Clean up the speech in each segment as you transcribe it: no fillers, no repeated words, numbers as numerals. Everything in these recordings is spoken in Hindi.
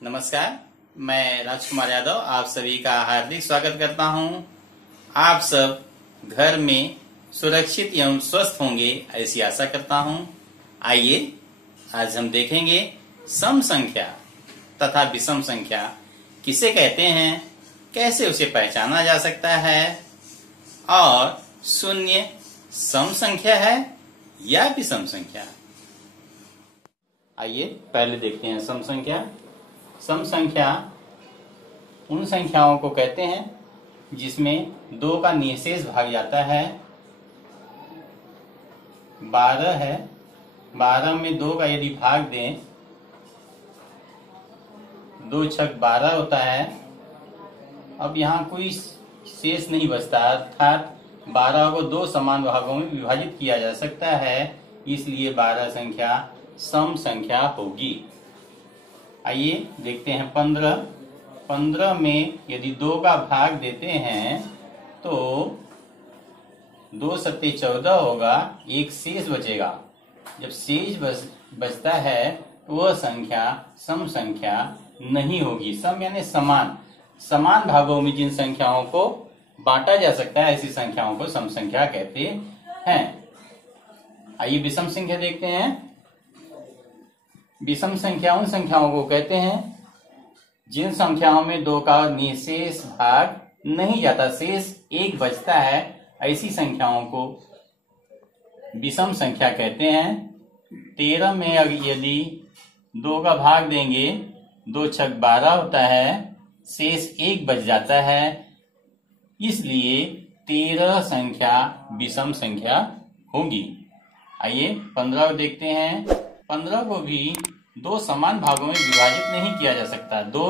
नमस्कार, मैं राजकुमार यादव आप सभी का हार्दिक स्वागत करता हूं। आप सब घर में सुरक्षित एवं स्वस्थ होंगे ऐसी आशा करता हूं। आइए आज हम देखेंगे सम संख्या तथा विषम संख्या किसे कहते हैं, कैसे उसे पहचाना जा सकता है और शून्य सम संख्या है या विषम संख्या। आइए पहले देखते हैं सम संख्या। सम संख्या उन संख्याओं को कहते हैं जिसमें 2 का निःशेष भाग जाता है। 12 है, 12 में 2 का यदि भाग दें, 2 छक 12 होता है। अब यहाँ कोई शेष नहीं बचता, अर्थात 12 को 2 समान भागों में विभाजित किया जा सकता है, इसलिए 12 संख्या सम संख्या होगी। आइए देखते हैं 15। 15 में यदि 2 का भाग देते हैं तो 2 सत्ते 14 होगा, एक शेष बचेगा। जब शेष बचता है तो वह संख्या सम संख्या नहीं होगी। सम यानी समान, समान भागों में जिन संख्याओं को बांटा जा सकता है ऐसी संख्याओं को सम संख्या कहते हैं। आइए विषम संख्या देखते हैं। विषम संख्या उन संख्याओं को कहते हैं जिन संख्याओं में 2 का निःशेष भाग नहीं जाता, शेष एक बचता है, ऐसी संख्याओं को विषम संख्या कहते हैं। 13 में यदि 2 का भाग देंगे, 2 छक 12 होता है, शेष एक बच जाता है, इसलिए 13 संख्या विषम संख्या होगी। आइए 15 को देखते हैं। 15 को भी 2 समान भागों में विभाजित नहीं किया जा सकता। 2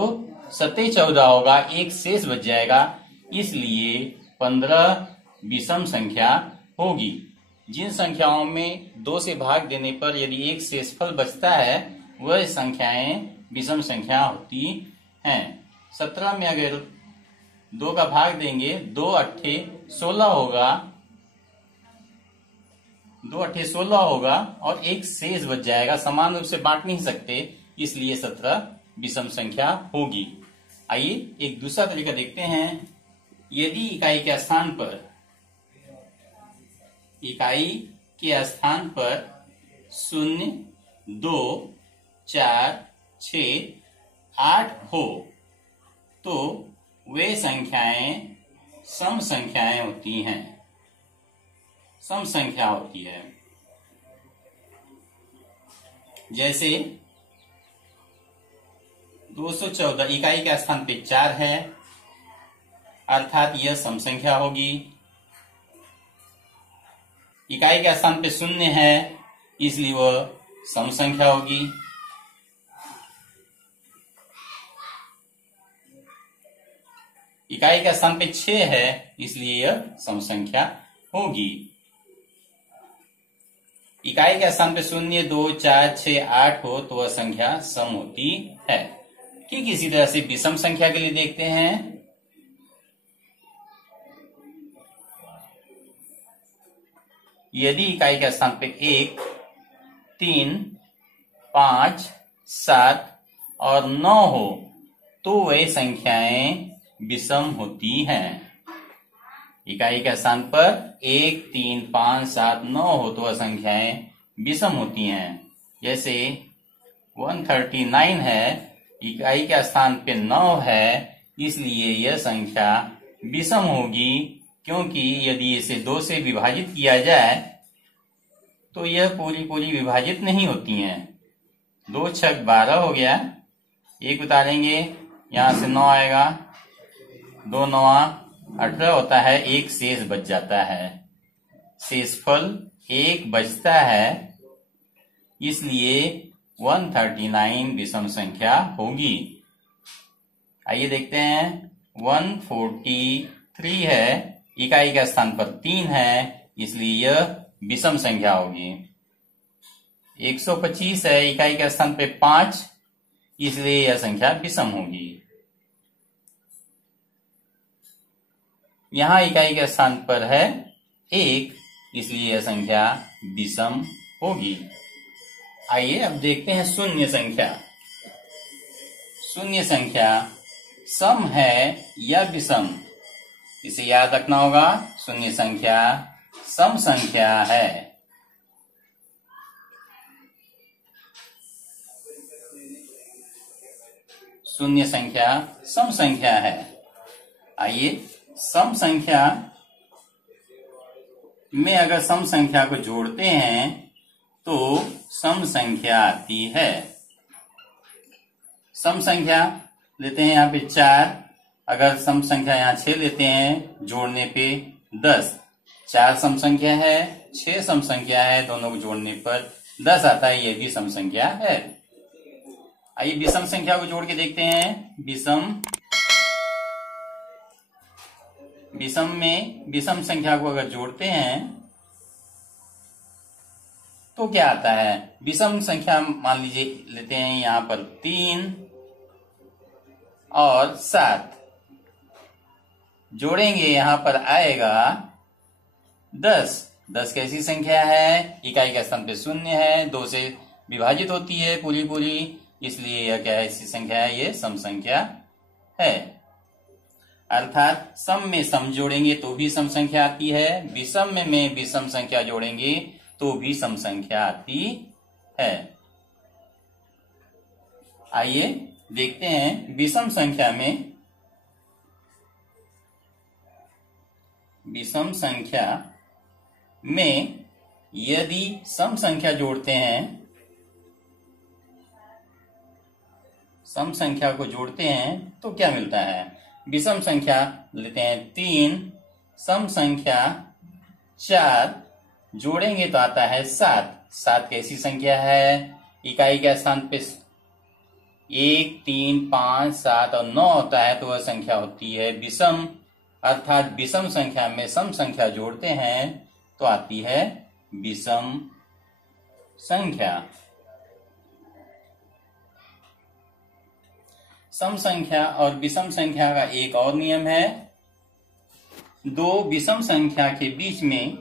सत्ते 14 होगा, एक शेष बच जाएगा, इसलिए 15 विषम संख्या होगी। जिन संख्याओं में 2 से भाग देने पर यदि एक शेषफल बचता है वह संख्याएं विषम संख्या होती हैं। 17 में अगर 2 का भाग देंगे, 2 अट्ठे 16 होगा, 2 अट्ठे 16 होगा और एक शेष बच जाएगा, समान रूप से बांट नहीं सकते, इसलिए 17 विषम संख्या होगी। आइए एक दूसरा तरीका देखते हैं। यदि इकाई के स्थान पर 0, 2, 4, 6, 8 हो तो वे संख्याएं सम संख्याएं होती हैं, सम संख्या होती है। जैसे 214 इकाई के स्थान पे 4 है, अर्थात यह सम संख्या होगी। इकाई के स्थान पे 0 है, इसलिए वह सम संख्या होगी। इकाई के स्थान पे 6 है, इसलिए यह सम संख्या होगी। इकाई के स्थान पे 0, 2, 4, 6, 8 हो तो वह संख्या सम होती है। ठीक इसी तरह से विषम संख्या के लिए देखते हैं। यदि इकाई के स्थान पे 1, 3, 5, 7 और 9 हो तो वे संख्याएं विषम होती हैं। इकाई के स्थान पर 1, 3, 5, 7, 9 हो तो वह संख्याएं विषम होती हैं। जैसे 139 है, इकाई के स्थान पे 9 है, इसलिए यह संख्या विषम होगी, क्योंकि यदि इसे 2 से विभाजित किया जाए तो यह पूरी विभाजित नहीं होती हैं। 2 छक 12 हो गया, एक उतारेंगे, यहां से 9 आएगा, 2 9 18 होता है, एक शेष बच जाता है, शेषफल एक बचता है, इसलिए 139 विषम संख्या होगी। आइए देखते हैं 143 है, इकाई का स्थान पर 3 है, इसलिए यह विषम संख्या होगी। 125 है, इकाई के स्थान पे 5, इसलिए यह संख्या विषम होगी। यहाँ इकाई के स्थान पर है 1, इसलिए यह संख्या विषम होगी। आइए अब देखते हैं शून्य संख्या। शून्य संख्या सम है या विषम, इसे याद रखना होगा। शून्य संख्या सम संख्या है। शून्य संख्या सम संख्या है। आइए, सम संख्या में अगर सम संख्या को जोड़ते हैं तो सम संख्या आती है। सम संख्या लेते हैं यहाँ पे 4, अगर सम संख्या यहाँ 6 लेते हैं, जोड़ने पे 10। 4 सम संख्या है, 6 सम संख्या है, दोनों को जोड़ने पर 10 आता है, ये भी सम संख्या है। आइए विषम संख्या को जोड़ के देखते हैं। विषम में विषम संख्या को अगर जोड़ते हैं तो क्या आता है। विषम संख्या मान लीजिए लेते हैं यहाँ पर 3 और 7, जोड़ेंगे यहाँ पर आएगा 10। 10 कैसी संख्या है, इकाई का स्थान पे 0 है, 2 से विभाजित होती है पूरी, इसलिए यह क्या है, ऐसी संख्या है, ये सम संख्या है। अर्थात सम में सम जोड़ेंगे तो भी सम संख्या आती है, विषम में विषम संख्या जोड़ेंगे तो भी सम संख्या आती है। आइए देखते हैं विषम संख्या में। विषम संख्या में यदि सम संख्या जोड़ते हैं, सम संख्या को जोड़ते हैं तो क्या मिलता है। विषम संख्या लेते हैं 3, सम संख्या 4, जोड़ेंगे तो आता है 7। 7 कैसी संख्या है, इकाई के स्थान पे 1, 3, 5, 7 और 9 होता है, तो वह संख्या होती है विषम। अर्थात विषम संख्या में सम संख्या जोड़ते हैं तो आती है विषम संख्या। सम संख्या और विषम संख्या का एक और नियम है। दो विषम संख्या के बीच में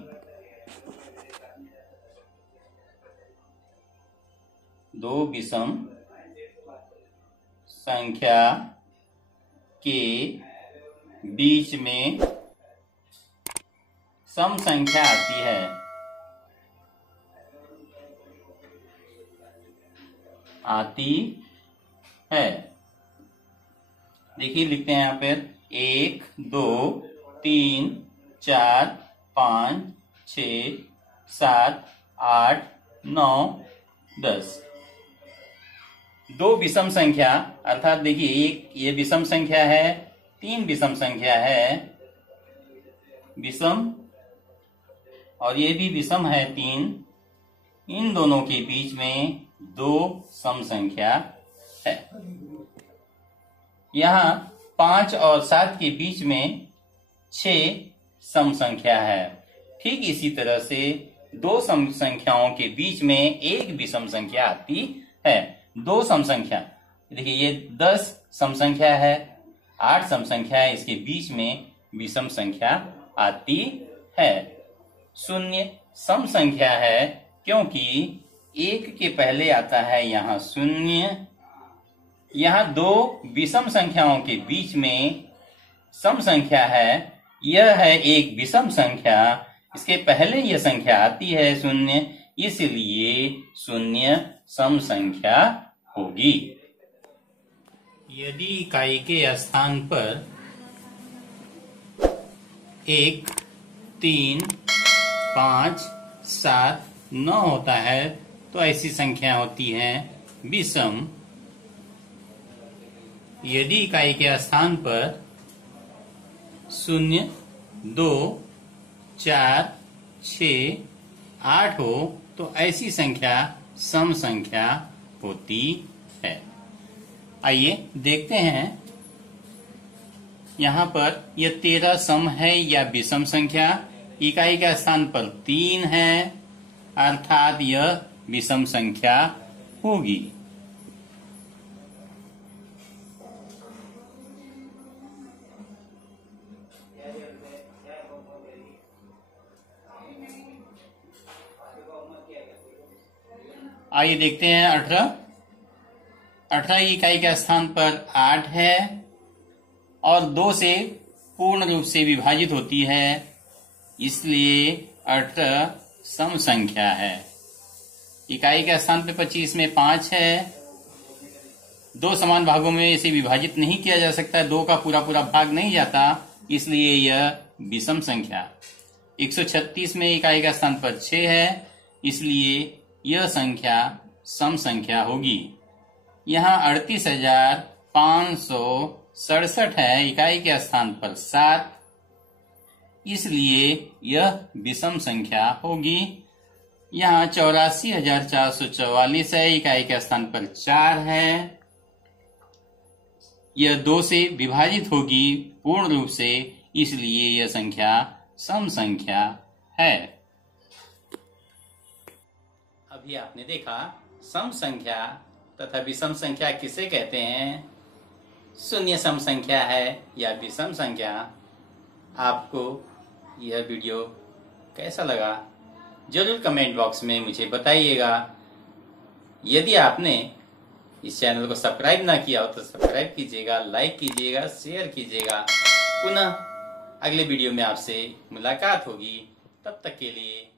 दो विषम संख्या के बीच में सम संख्या आती है। देखिए लिखते हैं यहाँ पर 1, 2, 3, 4, 5, 6, 7, 8, 9, 10। दो विषम संख्या, अर्थात देखिए एक ये विषम संख्या है, 3 विषम संख्या है, विषम और ये भी विषम है 3। इन दोनों के बीच में 2 सम संख्या है। यहाँ 5 और 7 के बीच में 6 सम संख्या है। ठीक इसी तरह से 2 सम संख्याओं के बीच में एक विषम संख्या आती है। 2 सम संख्या, देखिए ये 10 सम संख्या है, 8 सम संख्या है, इसके बीच में विषम संख्या आती है। 0 सम संख्या है क्योंकि 1 के पहले आता है यहाँ 0। यहाँ 2 विषम संख्याओं के बीच में सम संख्या है, यह है एक विषम संख्या, इसके पहले यह संख्या आती है 0, इसलिए 0 सम संख्या होगी। यदि इकाई के स्थान पर 1, 3, 5, 7, 9 होता है तो ऐसी संख्या होती है विषम। यदि इकाई के स्थान पर 0, 2, 4, 6, 8 हो तो ऐसी संख्या सम संख्या होती है। आइए देखते हैं यहाँ पर यह 13 सम है या विषम संख्या। इकाई का स्थान पर 3 है, अर्थात यह विषम संख्या होगी। आइए देखते हैं 18 की इकाई के स्थान पर 8 है और 2 से पूर्ण रूप से विभाजित होती है, इसलिए 18 सम संख्या है। इकाई के स्थान पर 25 में 5 है, 2 समान भागों में इसे विभाजित नहीं किया जा सकता, 2 का पूरा पूरा भाग नहीं जाता, इसलिए यह विषम संख्या। 136 में इकाई का स्थान पर 6 है, इसलिए यह संख्या सम संख्या होगी। यहाँ 38,567 है, इकाई के स्थान पर 7, इसलिए यह विषम संख्या होगी। यहाँ 84,444 है, इकाई के स्थान पर 4 है, यह 2 से विभाजित होगी पूर्ण रूप से, इसलिए यह संख्या सम संख्या है। अभी आपने देखा सम संख्या तथा विषम संख्या किसे कहते हैं, शून्य सम संख्या है या विषम संख्या। आपको यह वीडियो कैसा लगा जरूर कमेंट बॉक्स में मुझे बताइएगा। यदि आपने इस चैनल को सब्सक्राइब ना किया हो तो सब्सक्राइब कीजिएगा, लाइक कीजिएगा, शेयर कीजिएगा। पुनः अगले वीडियो में आपसे मुलाकात होगी, तब तक के लिए